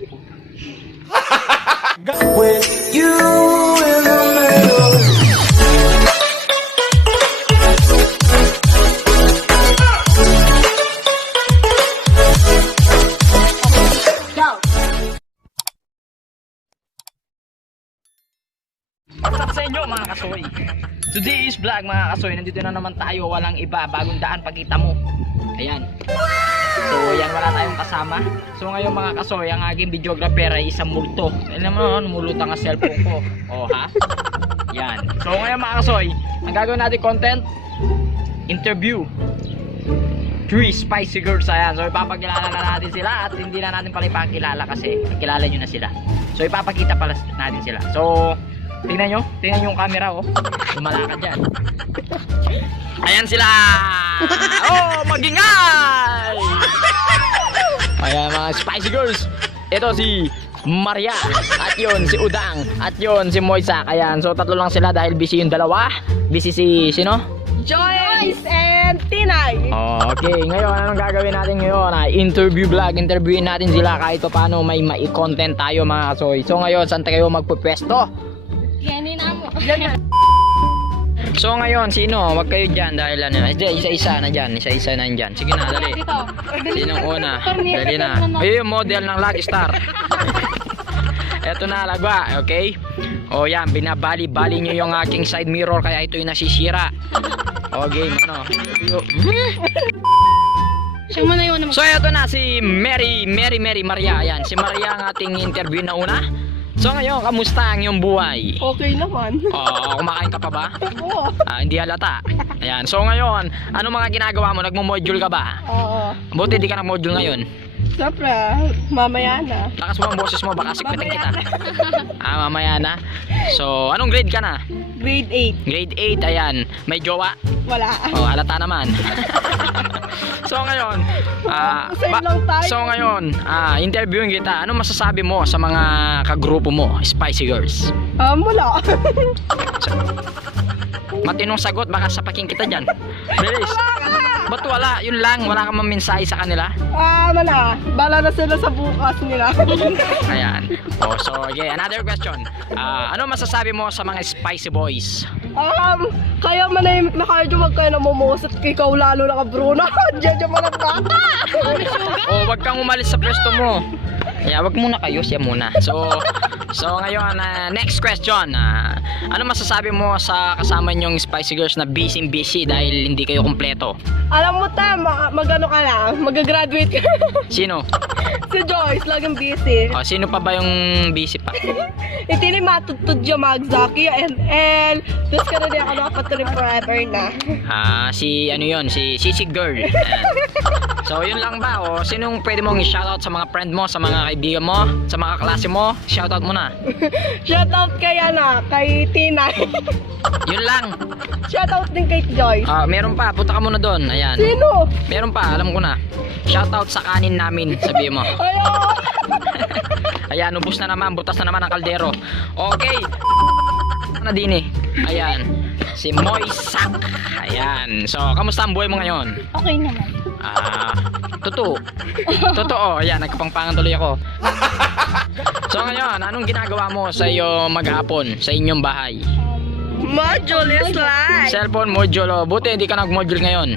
With you in the middle. What's up sa inyo mga kasoy? Today is vlog mga kasoy. Nandito na naman tayo, walang iba, bagong daan pagkita mo. Ayan. So yan, wala tayong kasama. So ngayon mga kasoy, ang aking videographer ay isang multo. Alam mo naman, mulot ang cellphone ko. Oh ha? Yan. So ngayon mga kasoy, ang gagawin natin content, interview 3 spicy girls. Ayan. So ipapakilala na natin sila at hindi na natin pala ipakilala kasi kilala nyo na sila. So ipapakita pala natin sila. So tingnan yung camera oh. Lumalakad dyan. Ayan sila. Oh, magingay. Ayan mga spicy girls. Ito si Maria. At yun si Udang. At yun si Moisak. Ayan, so tatlo lang sila dahil busy yung dalawa. Busy si sino? Joyce and Tinay. Okay, ngayon anong gagawin natin ngayon? Interview vlog. Interviewin natin sila kahit pa paano may mai-content tayo mga kasoy. So ngayon, saan tayo magpupwesto? Yan mo. So ngayon, sino? Wag kayo dyan dahil ano, isa-isa na dyan. Isa-isa na dyan. Sige na, dali. Sinong una? Dali na. Ayun yung model ng Lucky Star. Eto na, lagwa. Okay? O yan, binabali-bali nyo yung aking side mirror kaya ito yung nasisira. O game, ano? Siya mo na yun. So eto na si Mary Maria. Ayan, si Maria ang ating interview na una. So ngayon, kamusta ang iyong buhay? Okay naman. Kumakain ka pa ba? Oo. Hindi halata. Ayan. So ngayon, ano mga ginagawa mo? Nagmo-module ka ba? Oo. Buti di ka nag-module ngayon. Siyempre, mamaya na. Lakas mo ang boses mo, baka sikpitin kita. Mamaya na. So, anong grade ka na? Grade 8. Grade 8, ayan. May jowa? Wala. Halata naman. So ngayon, Same lang tayo. so ngayon, interviewin kita. Ano masasabi mo sa mga kagrupo mo, Spicy Girls? Wala. Matinong sagot, baka sapakin kita dyan. Bilis. Ba't wala? Yun lang, wala kang maminsahe sa kanila? Wala. Bala na sila sa bukas nila. Ayan. So okay, another question. Ano masasabi mo sa mga Spicy Boys? Kaya manahimik na kayo dyan, wag kayo namumusat. Ikaw lalo na ka, Bruno. Diyan mo lang bata. Wag kang umalis sa pwesto mo. Kaya wag muna kayo, siya muna. So ngayon, next question. Ano masasabi mo sa kasama niyong Spicy Girls na busy dahil hindi kayo kumpleto? Alam mo magano ka lang, mag-graduate ka. Sino? Si Joyce, laging busy. Sino pa ba yung busy pa? Iti ni matutod yung magzaki, and this ka na din ako nakapatuloy forever na. Si ano yun, si Sisig Girl. Ayan. So yun lang ba? Sinong pwede mong i-shoutout sa mga friend mo, sa mga kaibigan mo, sa mga klase mo? Shoutout mo na. Shoutout kay kay Tinay. Yun lang. Shoutout din kay Joyce. Meron pa, punta ka muna doon. Ayan. Sino? Meron pa, alam ko na. Shoutout sa kanin namin, sabihin mo. Ayan, ubos na naman, butas na naman ang kaldero. Okay. Na din eh. Ayan. Si Moisak. Ayan. So, kamusta ang buhay mo ngayon? Okay naman. Totoo. Ayan, nagkapangpangan tuloy ako. So ngayon, anong ginagawa mo sa iyo maghapon sa inyong bahay? Module is live. Cellphone module. Buti hindi ka nag-module ngayon.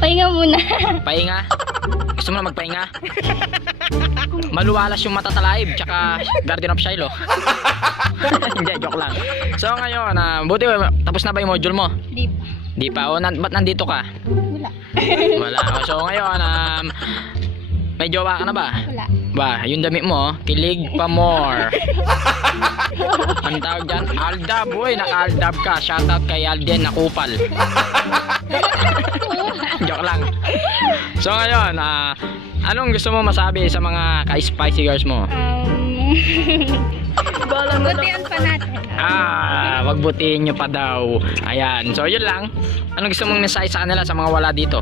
Pahinga muna. Pahinga? Gusto mo na magpahinga? Maluwalas yung matatalib tsaka Garden of Shiloh. Hindi, joke lang. So ngayon, buti tapos na ba yung module mo? Di pa. Ba't nandito ka? Wala. So ngayon, may jowa ka na ba? Wala. Ba, yung damit mo, kilig pa more. Ang tawag dyan, Aldab, boy, naka-Aldab ka. Shoutout kay Alden na kupal. Joke lang. So ngayon, anong gusto mo masabi sa mga ka-Spicy Girls mo? Butihan pa natin. Wag butihin nyo pa daw. Ayan, so yun lang. Anong gusto mong mensahe sa kanila sa mga wala dito?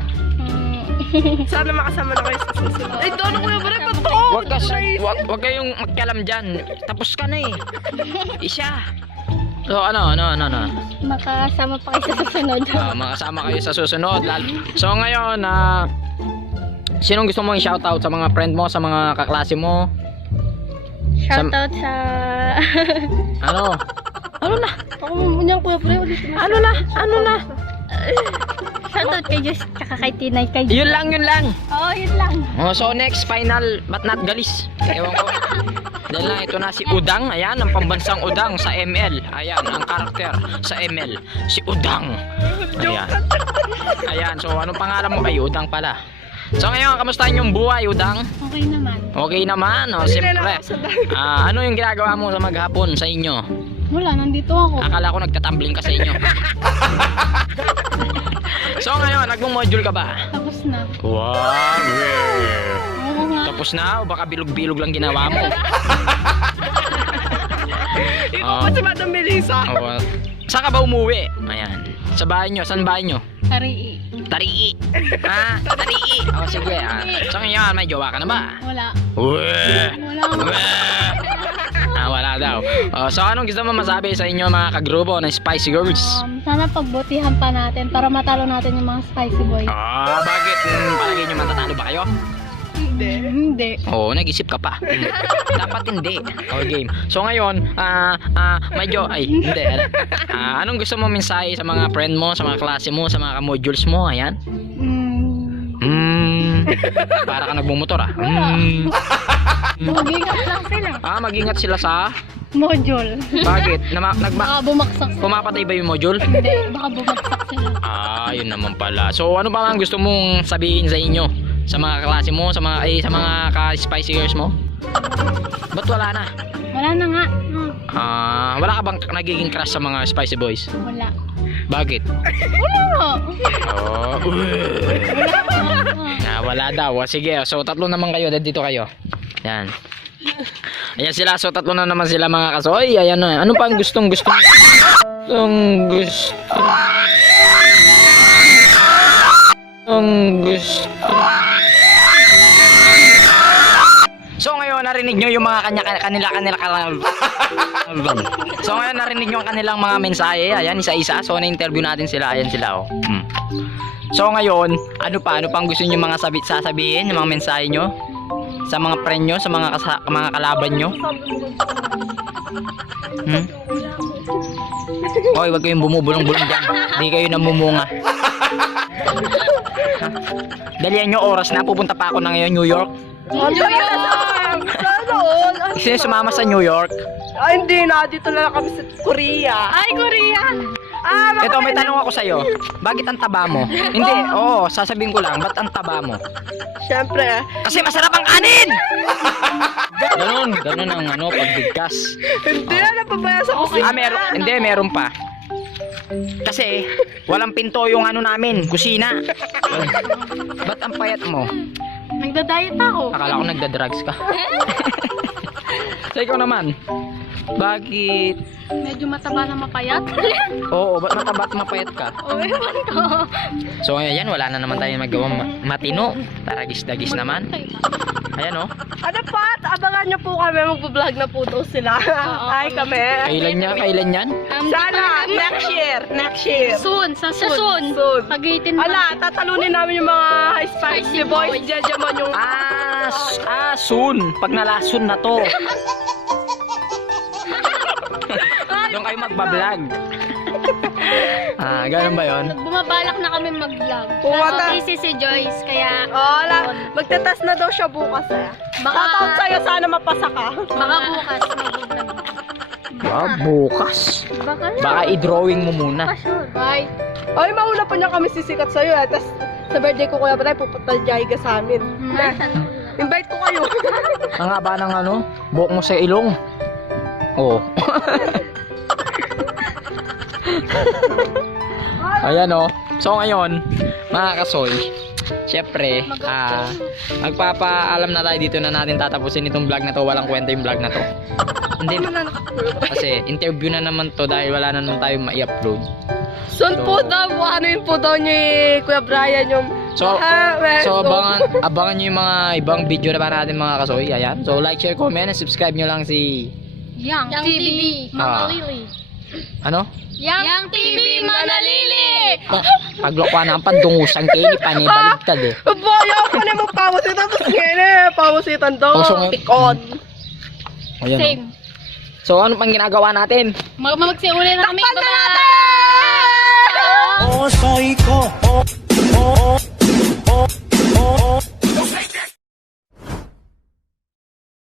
Sana makasama na kayo sa susunod. Ay, doon ko yung break pa to. Wag kayong magkalam dyan. Tapos ka na eh. Isa. So ano? Makasama pa kayo sa susunod. Makasama kayo sa susunod. So ngayon, sinong gusto mong i-shoutout sa mga friend mo, sa mga kaklase mo? Shoutout sa... Ano? Ano na? Ako mo Kuya Bray, ulit na. Ano na? Shoutout kay Diyos, tsaka kay Tinay, kay... Yun lang. Oo, yun lang. So next, final, but not galis. Ewan ko. Dahil lang, ito na si Udang. Ayan, ang pambansang Udang sa ML. Ayan, ang karakter sa ML. Si Udang. Ayan, so anong pangalan mo? Ay, Udang pala. So ngayon, kamusta yung buhay, Udang? Okay naman. Okay naman, siyempre. Ano yung ginagawa mo sa maghapon sa inyo? Wala, nandito ako. Akala ko nagtatumbling ka sa inyo. So ngayon, nagmo-module ka ba? Tapos na. Wow! Oo nga. Tapos na o baka bilog-bilog lang ginawa mo? Ikaw pa si Madam Melissa. Oo. Saan ka ba umuwi? Ayan. Sa bahay nyo? Saan bahay nyo? Tarii. Tarii. Tarii. O sige. So ngayon, may jowa ka na ba? Wala. Uwe. Wala. Wala daw. So anong gusto mo masabi sa inyo mga kagrupo ng Spicy Girls? Sana pagbutihan pa natin para matalo natin yung mga spicy boys. Bakit? Palagi nyo matatalo ba kayo? Hindi. Oo, nag-isip ka pa. Dapat hindi. Okay, game. So ngayon, medyo, hindi. Anong gusto mo mensahe sa mga friend mo, sa mga klase mo, sa mga modules mo? Ayan. Para ka nagmumotor Mag-ingat lang sila. Mag-ingat sila sa Module. bakit? Baka bumaksak sila. Pumapatay ba yung module? Hindi, baka bumaksak sila. Yun naman pala. So ano pa ang gusto mong sabihin sa inyo? Sa mga klase mo, sa mga ka-spicy girls mo? Ba't wala na? Wala na nga. Wala ka bang nagiging crush sa mga spicy boys? Wala. Bakit? Wala nga. Wala daw. Sige, so tatlo naman kayo. Dito kayo. Yan. Ayan sila. So tatlo na naman sila mga kasoy. Ayan na. Ano pa ang gustong gusto? So ngayon narinig nyo yung mga kanila So ngayon narinig nyo ang kanilang mga mensahe. Ayan isa-isa. So na-interview natin sila. Ayan sila So ngayon, ano pang gusto nyo mga sasabihin, yung mga mensahe nyo sa mga friend nyo, sa mga kalaban nyo? Oy, wag kayong bumubulong-bulong dyan. Di kayo namumunga. Dalihan nyo oras na. Pupunta pa ako na ngayon New York. Sino sumama sa New York? Hindi na. Dito na lang kami sa Korea. Ay, Korea! Ito, may tanong ako sa'yo. Bakit ang taba mo? Hindi, sasabihin ko lang. Ba't ang taba mo? Siyempre. Kasi masarap ang kanin! Ganun ang pagbigkas. Hindi na napabaya sa kusina. Meron pa. Kasi, walang pinto yung namin, kusina. Ba't ang payat mo? Nagda-diet ako. Akala ko nagda-drugs ka. So ikaw naman, bakit? Medyo mataba na mapayat. Oo, ba't mataba at mapayat ka? Ewan ko. So ayan, wala na naman tayong magawang matino. Taragis-dagis naman. Ayan Ano pa? Abangan nyo po kami. Mag-vlog na po daw sila. Ay kami. Kailan yan? Sana. Next year. Soon. Soon. Pag-18 Ala, tatalunin namin yung mga spicy boys. Jajamon yung... Soon. Pag nalason na to. Doon kayo magbablog. Ganun ba yun? Bumabalak na kami mag-vlog. Pumata. Kaso busy si Joyce, kaya... Magte-test na daw siya bukas Shoutout sa'yo, sana mapasa ka. Baka bukas mag-vlog. Bukas. Baka i-drawing mo muna. Sure. Bye. Ay, mauna pa niya kami sisikat sa'yo Tapos sa birthday ko kuya Bray, pupunta Jaiga sa amin. Invite ko kayo. Ang haba ng buhok mo sa ilong. Oo. Ayan So ngayon, mga kasoy, syempre, magpapaalam na tayo dito na natin tatapusin itong vlog na to. Walang kwenta yung vlog na to. Hindi, kasi interview na naman to dahil wala na naman tayong ma-i-upload. Soon po daw, po daw ni Kuya Brian yung... So abangan nyo yung mga ibang video na para natin mga kasoy. Ayan. So like, share, comment, and subscribe nyo lang si... Yang TV Manalili. Ano? Yang TV Manalili. Paglokwa na ang pandungusan kayo ni panibaligtad Bayaw ko na mo pawasitan. Tapos ngayon pawasitan daw. So, Tikon. Ayan, Same. oh. So ano pang ginagawa natin? Magsiuli na kami. Takpan na Bye-bye! natin! Oh, soy ko.